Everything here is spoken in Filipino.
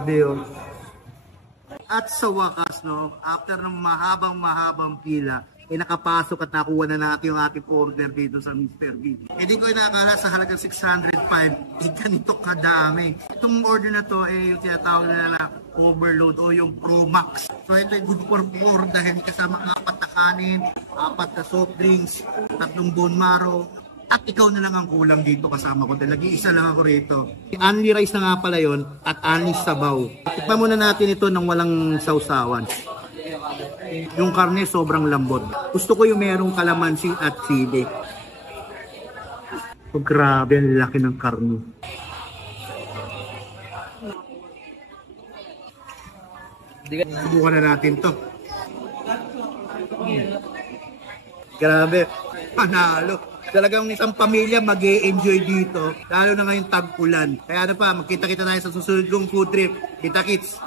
Grabe yun. At sa wakas, no, after ng mahabang pila, nakapasok at nakuha na natin yung ating order dito sa Mr. B. Hindi ko inakala sa halagang 605, ganito kadami. Itong order na to, yung tinatawag na overload o yung Pro Max. So ito ay good for 4 dahil kasama 4 na kanin, 4 na soft drinks, 3 bone marrow. At ikaw na lang ang kulang dito kasama ko. Lagi-isa lang ako rito. Only rice na nga pala yun at only sabaw. Tikman muna natin ito ng walang sausawan. Yung karne sobrang lambot. Gusto ko yung merong kalamansi at sili. Oh, grabe, ang laki ng karne. Subukan na natin to. Grabe, panalo. Talagang isang pamilya mag-e-enjoy dito, lalo na ngayong tag-ulan. Kaya ano pa, magkita-kita tayo sa susunod kong food trip. Kita kits!